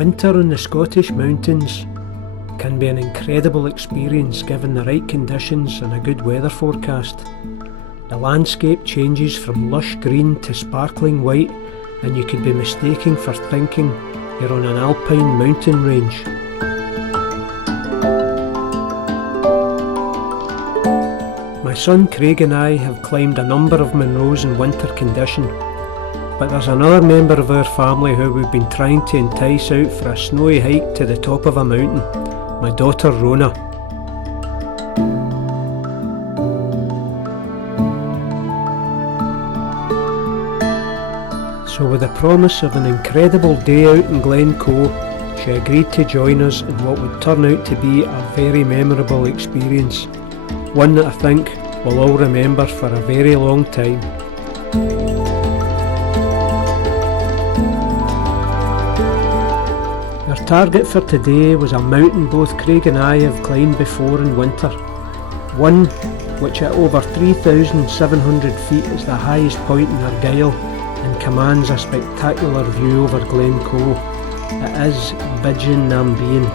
Winter in the Scottish mountains can be an incredible experience given the right conditions and a good weather forecast. The landscape changes from lush green to sparkling white, and you could be mistaken for thinking you're on an alpine mountain range. My son Craig and I have climbed a number of Munros in winter condition, but there's another member of our family who we've been trying to entice out for a snowy hike to the top of a mountain, my daughter Rona. So with the promise of an incredible day out in Glen Coe, she agreed to join us in what would turn out to be a very memorable experience, one that I think we'll all remember for a very long time. Our target for today was a mountain both Craig and I have climbed before in winter, one which at over 3,700 feet is the highest point in Argyll and commands a spectacular view over Glen Coe. It is Bidgin Nambian.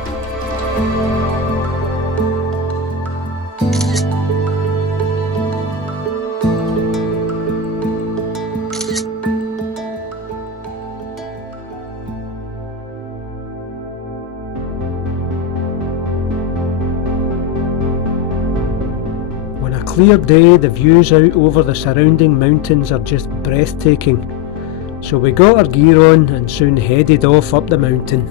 On a clear day, the views out over the surrounding mountains are just breathtaking. So we got our gear on and soon headed off up the mountain.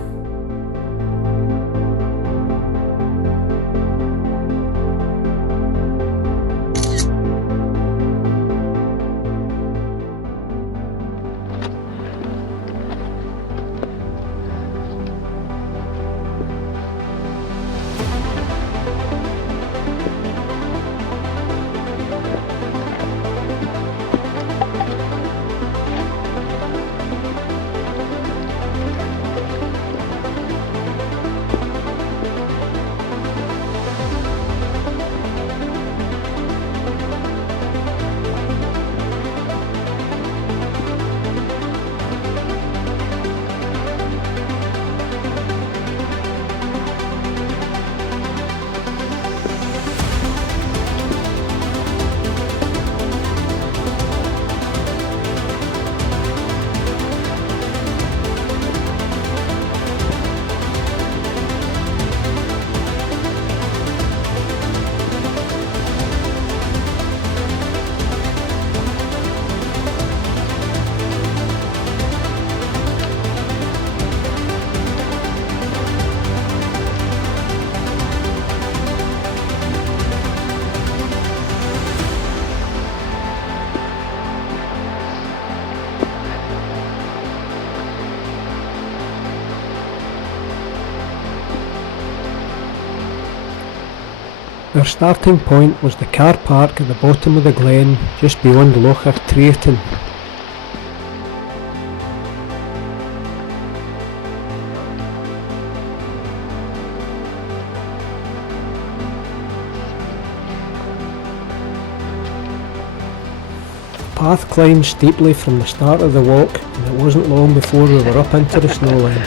Our starting point was the car park at the bottom of the glen, just beyond Loch Trayton. The path climbed steeply from the start of the walk, and it wasn't long before we were up into the snowline.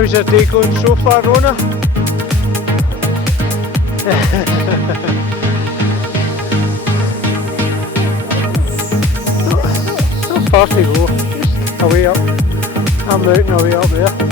How's your day going so far, Rona? Not far to go, just a way up. I'm out and a way up there.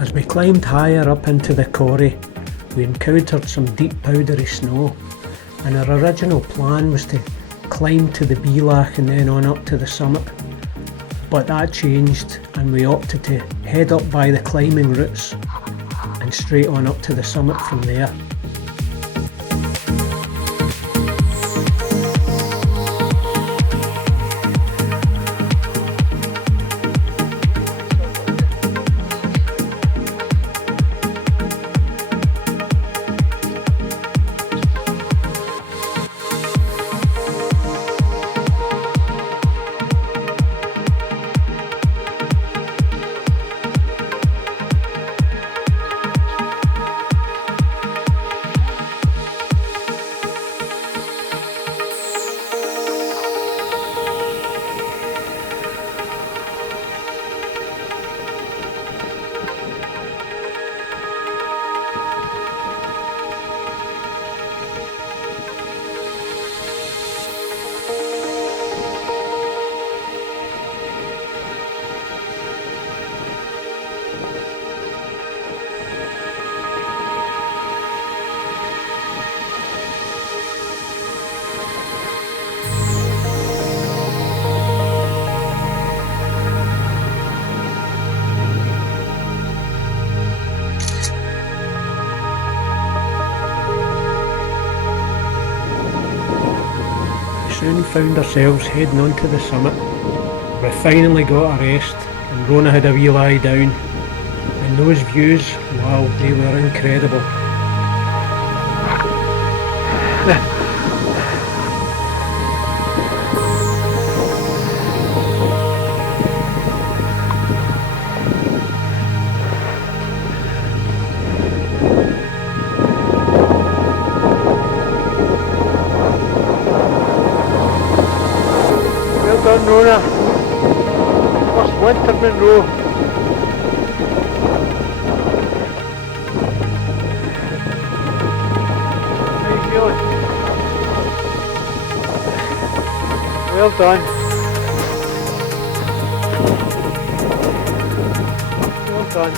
As we climbed higher up into the quarry, we encountered some deep powdery snow, and our original plan was to climb to the Beelach and then on up to the summit. But that changed and we opted to head up by the climbing routes and straight on up to the summit from there. Soon found ourselves heading on to the summit. We finally got a rest and Rona had a wee lie down, and those views, wow, they were incredible. Well done, Rona. First winter in a row. How you feeling? Well done. Well done.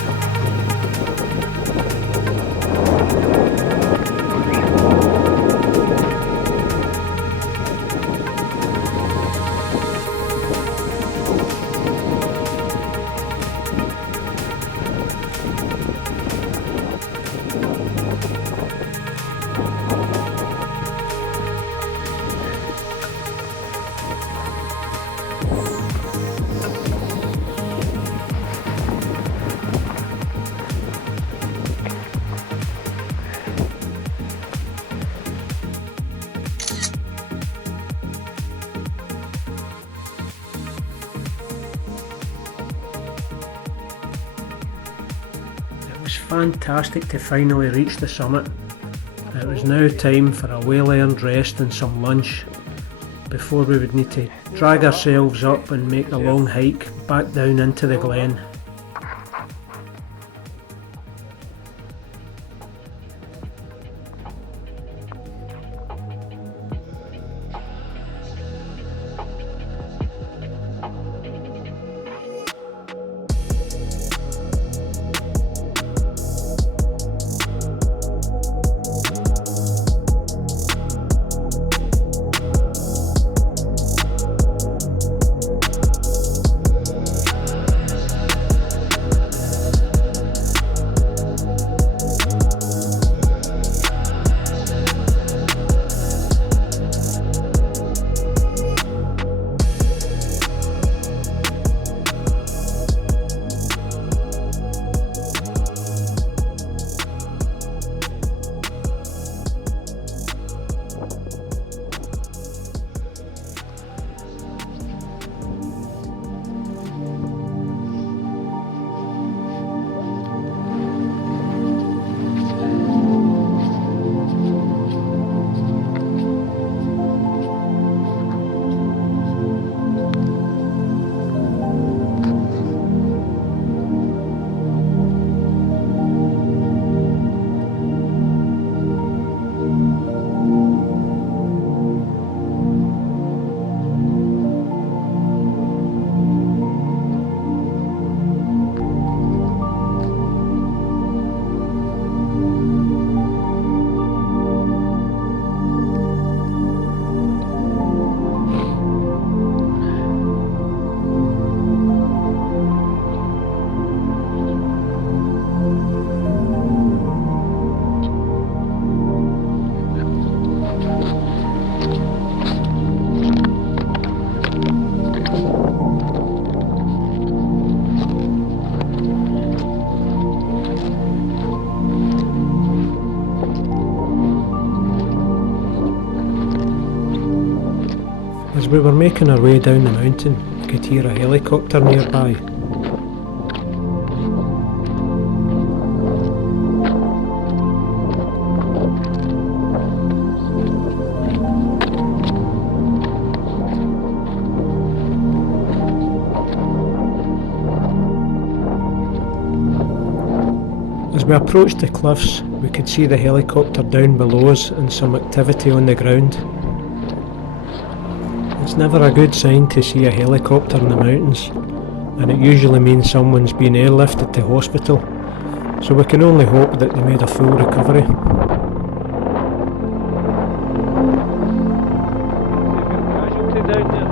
It was fantastic to finally reach the summit. It was now time for a well-earned rest and some lunch before we would need to drag ourselves up and make the long hike back down into the glen. As we were making our way down the mountain, we could hear a helicopter nearby. As we approached the cliffs, we could see the helicopter down below us and some activity on the ground. It's never a good sign to see a helicopter in the mountains, and it usually means someone's been airlifted to hospital, so we can only hope that they made a full recovery. Casualty down there.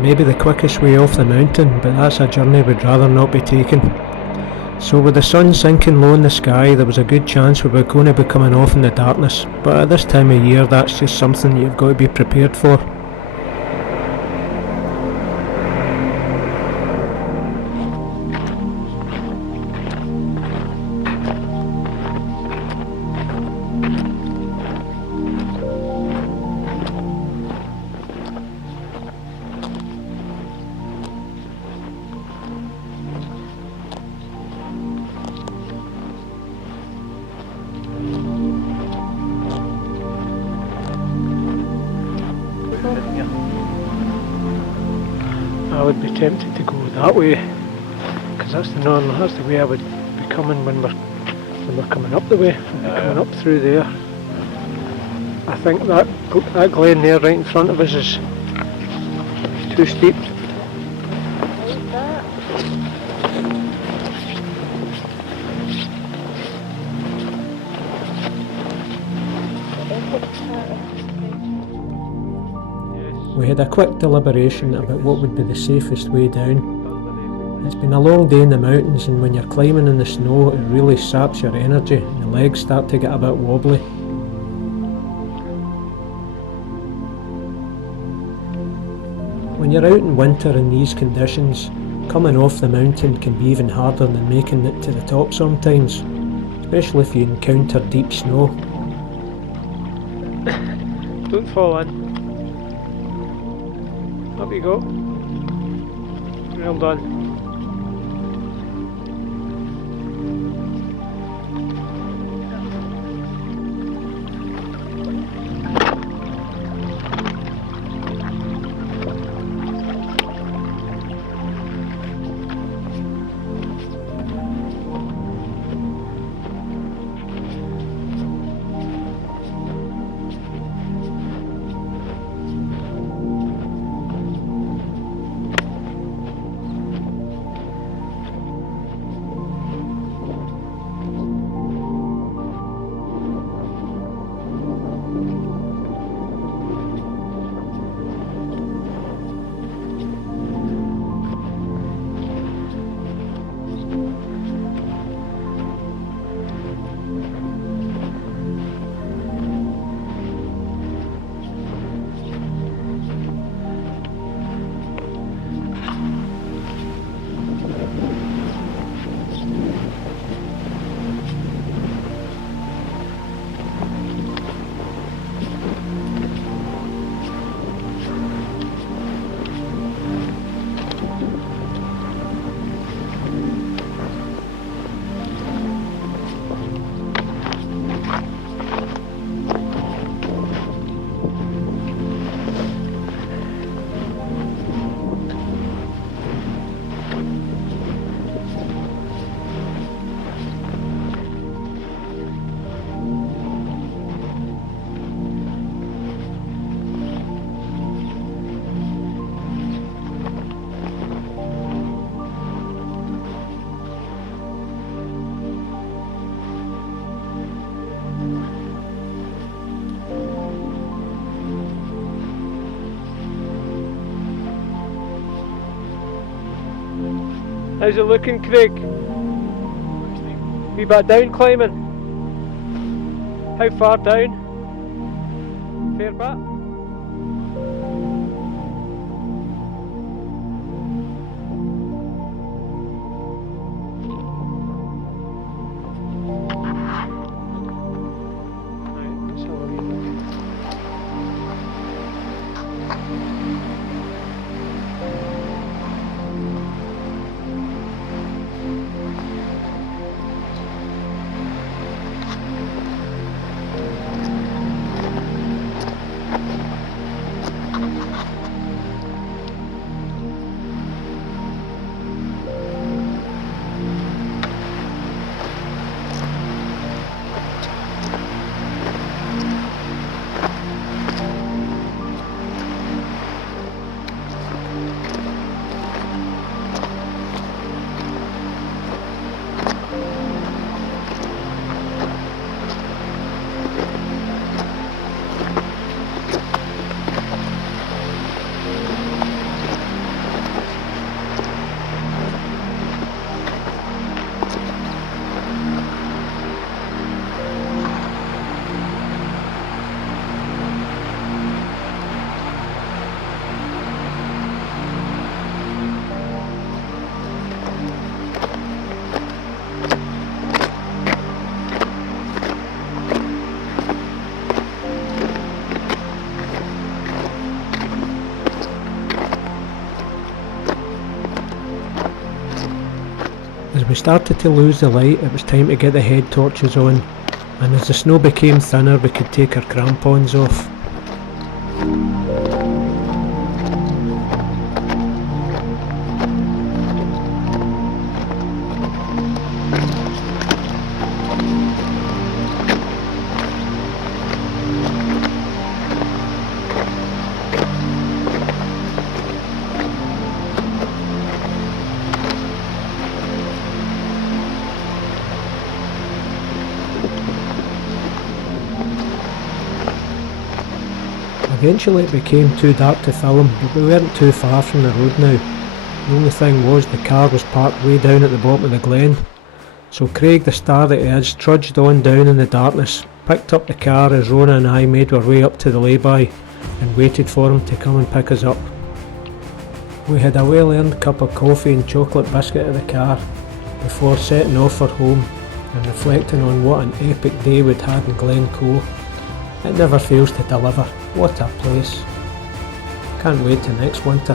Maybe the quickest way off the mountain, but that's a journey we'd rather not be taking. So with the sun sinking low in the sky, there was a good chance we were going to be coming off in the darkness, but at this time of year that's just something you've got to be prepared for. I would be tempted to go that way, because that's the way I would be coming when we're coming up the way. I'd be coming up through there. I think that glen there right in front of us is too steep. We had a quick deliberation about what would be the safest way down. It's been a long day in the mountains, and when you're climbing in the snow it really saps your energy and the legs start to get a bit wobbly. When you're out in winter in these conditions, Coming off the mountain can be even harder than making it to the top sometimes, especially if you encounter deep snow. Don't fall in. Up you go. Well done. How's it looking, Craig? Wee bit down climbing. How far down? Fair bit? As we started to lose the light, it was time to get the head torches on, and as the snow became thinner we could take our crampons off. Eventually it became too dark to film, but we weren't too far from the road now. The only thing was the car was parked way down at the bottom of the glen. So Craig, the star that he is, trudged on down in the darkness, picked up the car as Rona and I made our way up to the lay-by and waited for him to come and pick us up. We had a well-earned cup of coffee and chocolate biscuit at the car before setting off for home and reflecting on what an epic day we'd had in Glen Coe. It never fails to deliver. What a place. Can't wait till next winter.